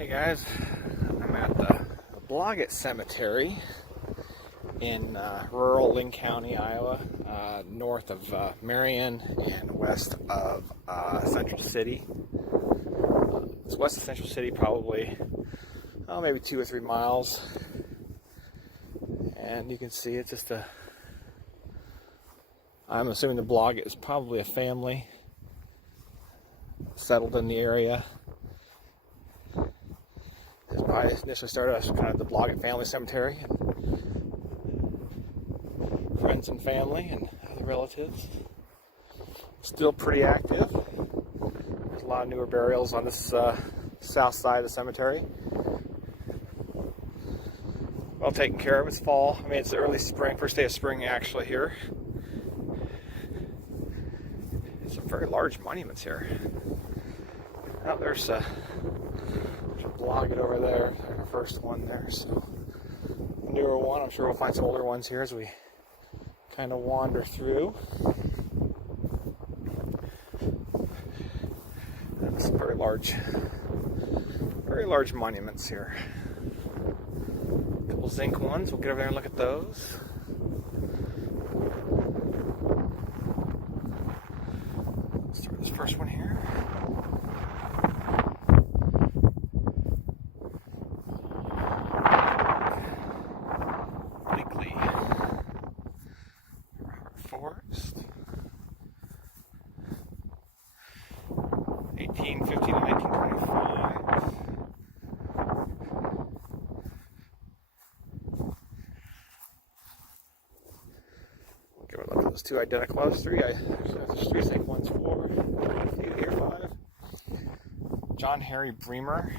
Hey guys, I'm at the Blodgett Cemetery in rural Linn County, Iowa, north of Marion and west of Central City. It's west of Central City, probably maybe 2 or 3 miles. And you can see it's just I'm assuming the Blodgett is probably a family settled in the area. It probably initially started as kind of the Blodgett family cemetery, and friends and family and other relatives. Still pretty active. There's a lot of newer burials on this south side of the cemetery. Well taken care of. It's fall. I mean, it's early spring, first day of spring actually here. Some very large monuments here. Oh, there's a Blodgett over there. There's the first one there. So, newer one. I'm sure we'll find some older ones here as we kind of wander through. And some very large monuments here. A couple zinc ones. We'll get over there and look at those. Let's start with this first one here. Forest, 1850 to 1925. Give a look at those two identical. There's three zinc ones, 4, 5. John Harry Bremer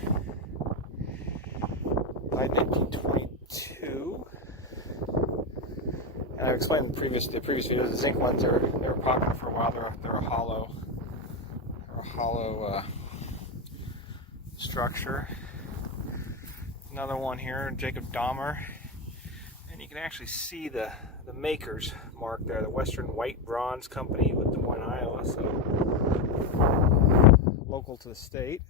died in 1922. And I've explained in the previous videos, the zinc ones they were popular for a while. They're a hollow structure. Another one here, Jacob Dahmer, and you can actually see the maker's mark there, the Western White Bronze Company with Des Moines, Iowa, so local to the state.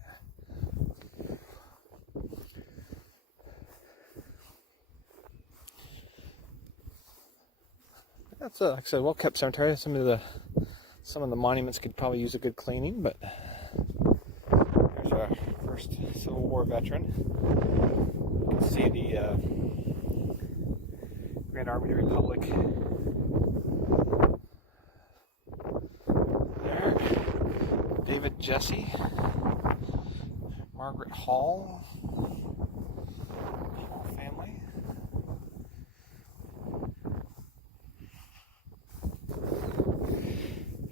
That's like I said, well-kept cemetery. Some of the monuments could probably use a good cleaning, but there's our first Civil War veteran. You can see the Grand Army of the Republic there. David Jesse, Margaret Hall, family.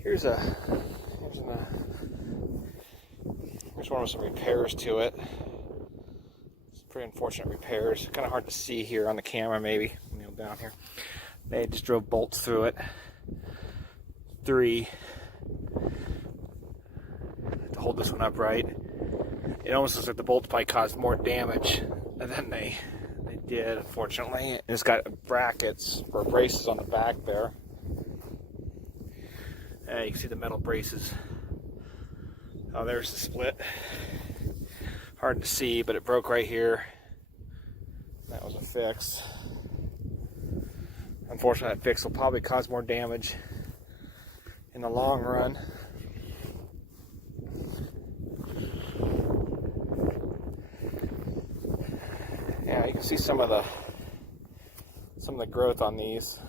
Here's one with some repairs to it. It's pretty unfortunate repairs. Kind of hard to see here on the camera, maybe. Kneel down here. They just drove bolts through it. 3 to hold this one upright. It almost looks like the bolts probably caused more damage than they did, unfortunately. And it's got brackets or braces on the back there. You can see the metal braces. Oh, there's the split. Hard to see, but it broke right here. That was a fix. Unfortunately, that fix will probably cause more damage in the long run. Yeah, you can see some of the growth on these.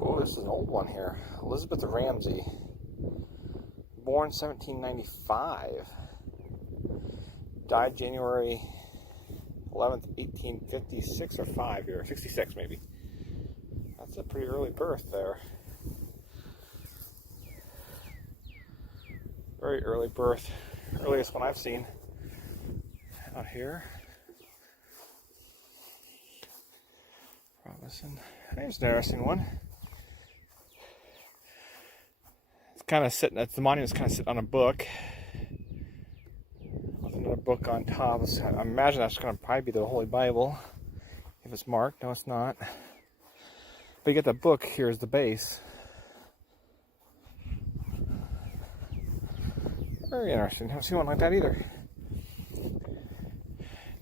Oh, this is an old one here. Elizabeth Ramsey, born 1795, died January 11th, 1856 or 5 here, 66 maybe. That's a pretty early birth there. Very early birth. Earliest one I've seen out here. Robinson. There's an interesting one. Kind of sitting, the monument's kind of sitting on a book with another book on top. I imagine that's going to probably be the Holy Bible if it's marked. No, it's not. But you get the book here as the base. Very interesting. Haven't seen one like that either.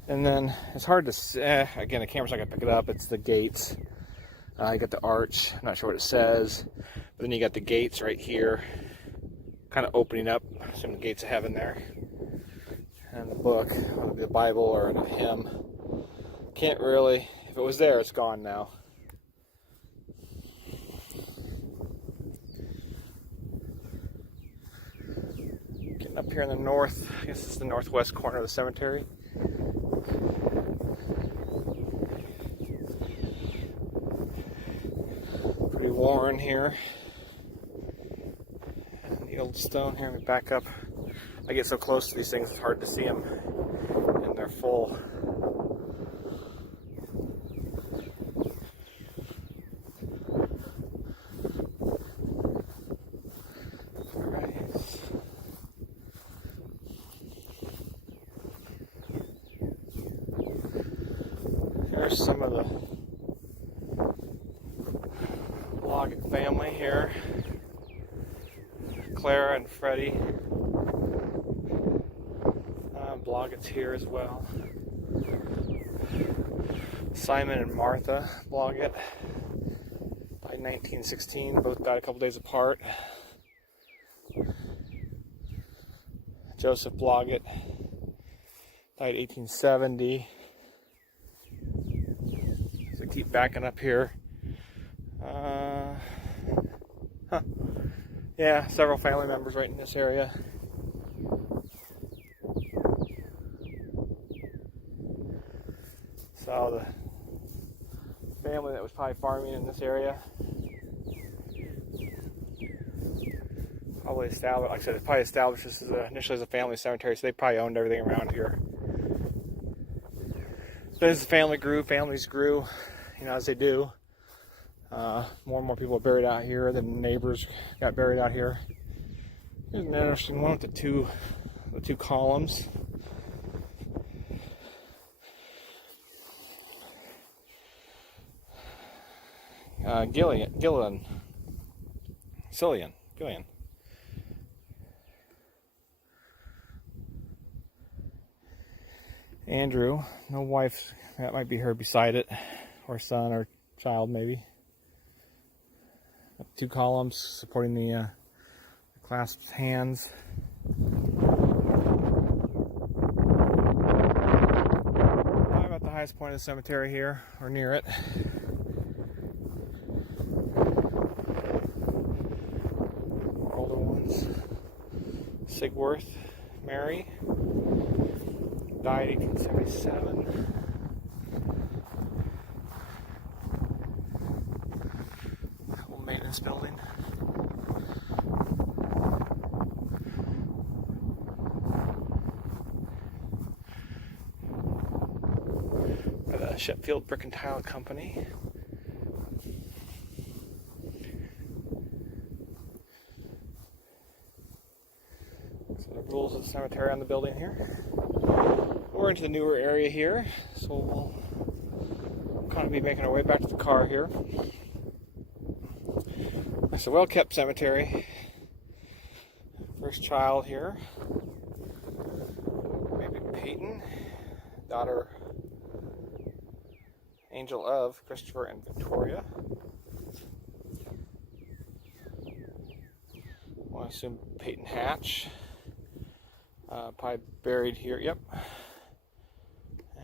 And then it's hard to see. Again, the camera's not going to pick it up. It's the gates. You got the arch. I'm not sure what it says. But then you got the gates right here, kind of opening up. Some of the gates of heaven there. And the book, whether it be the Bible or a hymn. Can't really. If it was there, it's gone now. Getting up here in the north. I guess it's the northwest corner of the cemetery. Pretty worn here. And the old stone here. Let me back up. I get so close to these things, it's hard to see them in their full. There's some of the Blodgett family here. Clara and Freddie. Blodgett's here as well. Simon and Martha Blodgett died in 1916. Both died a couple days apart. Joseph Blodgett died 1870. So keep backing up here. Yeah, several family members right in this area. So the family that was probably farming in this area probably established, like I said, it probably established this initially as a family cemetery, so they probably owned everything around here. But as the family grew, families grew, as they do. More and more people are buried out here. The neighbors got buried out here. Here's an interesting one with the two columns. Gillian. Andrew, no wife, that might be her beside it, or son or child maybe. Two columns supporting the clasped hands. Probably about the highest point of the cemetery here, or near it. Older ones. Sigworth, Mary, died 1877. Old maintenance building. By the Sheffield Brick and Tile Company. So the rules of the cemetery on the building here. We're into the newer area here, so we'll kind of be making our way back to the car here. It's a well-kept cemetery. First child here, maybe Peyton, daughter Angel of Christopher and Victoria. I want to assume Peyton Hatch. Probably buried here, yep.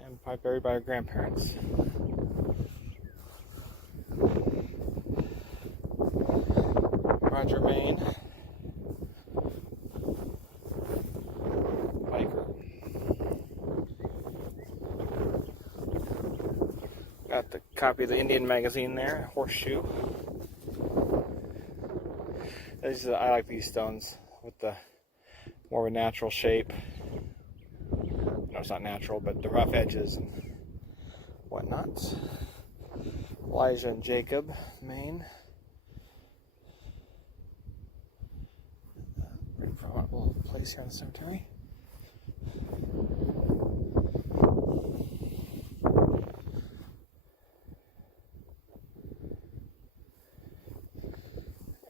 And probably buried by her grandparents. Roger Main. Biker. Got the copy of the Indian magazine there, horseshoe. I like these stones with the more of a natural shape. No, it's not natural, but the rough edges and whatnot. Elijah and Jacob, Maine. Pretty little place here in the cemetery.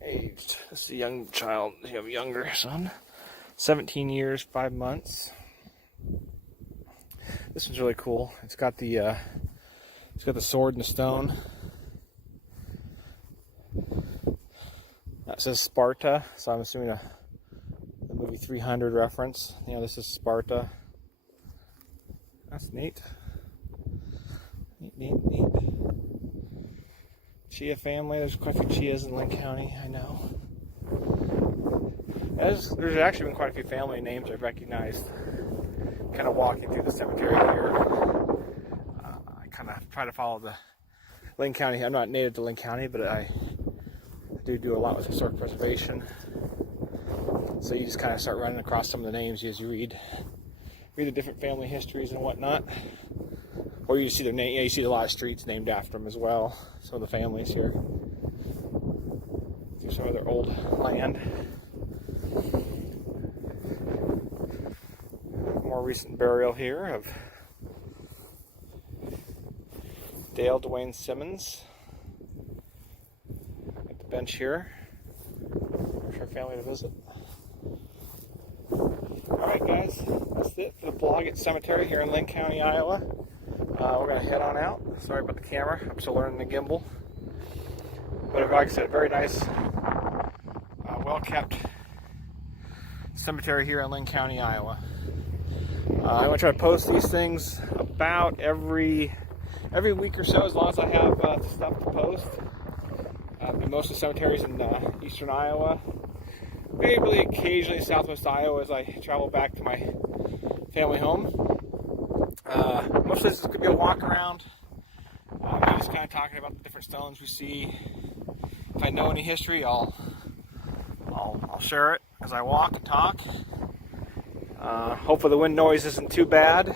Aged. This is a young child. You have a younger son. 17 years, 5 months. This one's really cool. It's got the sword and the stone. That says Sparta, so I'm assuming the movie 300 reference. You know, this is Sparta. That's neat. Neat. Chia family. There's quite a few Chias in Linn County, I know. There's actually been quite a few family names I've recognized kind of walking through the cemetery here. I kind of try to follow the Linn County. I'm not native to Linn County, but I do a lot with historic preservation. So you just kind of start running across some of the names as you read the different family histories and whatnot. Or you see their name. You see a lot of streets named after them as well. Some of the families here. Through some of their old land. More recent burial here of Dale Dwayne Simmons at the bench here for our family to visit. Alright guys, that's it for the Blodgett Cemetery here in Linn County, Iowa. We're going to head on out. Sorry about the camera, I'm still learning the gimbal. But like I said, very nice, well-kept cemetery here in Linn County, Iowa. I'm going to try to post these things about every week or so, as long as I have stuff to post. Most of the cemeteries in eastern Iowa, maybe occasionally southwest Iowa as I travel back to my family home. Most of this could be a walk around. I'm just kind of talking about the different stones we see. If I know any history, I'll share it as I walk and talk. Hopefully the wind noise isn't too bad,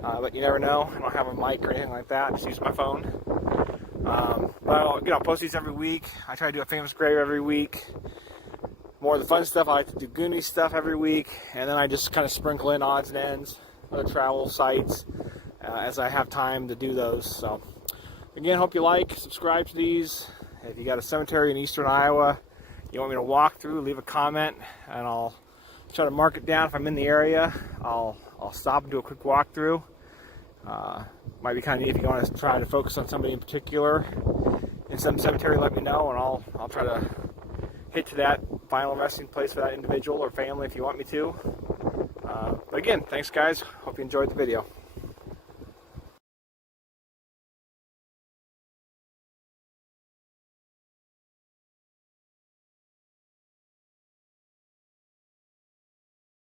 but you never know. I don't have a mic or anything like that. I just use my phone. But I'll post these every week. I try to do a famous grave every week. More of the fun stuff, I like to do Goonies stuff every week, and then I just kind of sprinkle in odds and ends, other travel sites, as I have time to do those. So, again, hope you subscribe to these. If you got a cemetery in eastern Iowa you want me to walk through, leave a comment, and I'll try to mark it down. If I'm in the area, I'll stop and do a quick walkthrough. Might be kind of neat if you want to try to focus on somebody in particular in some cemetery. Let me know, and I'll try to hit to that final resting place for that individual or family if you want me to. But again, thanks guys. Hope you enjoyed the video.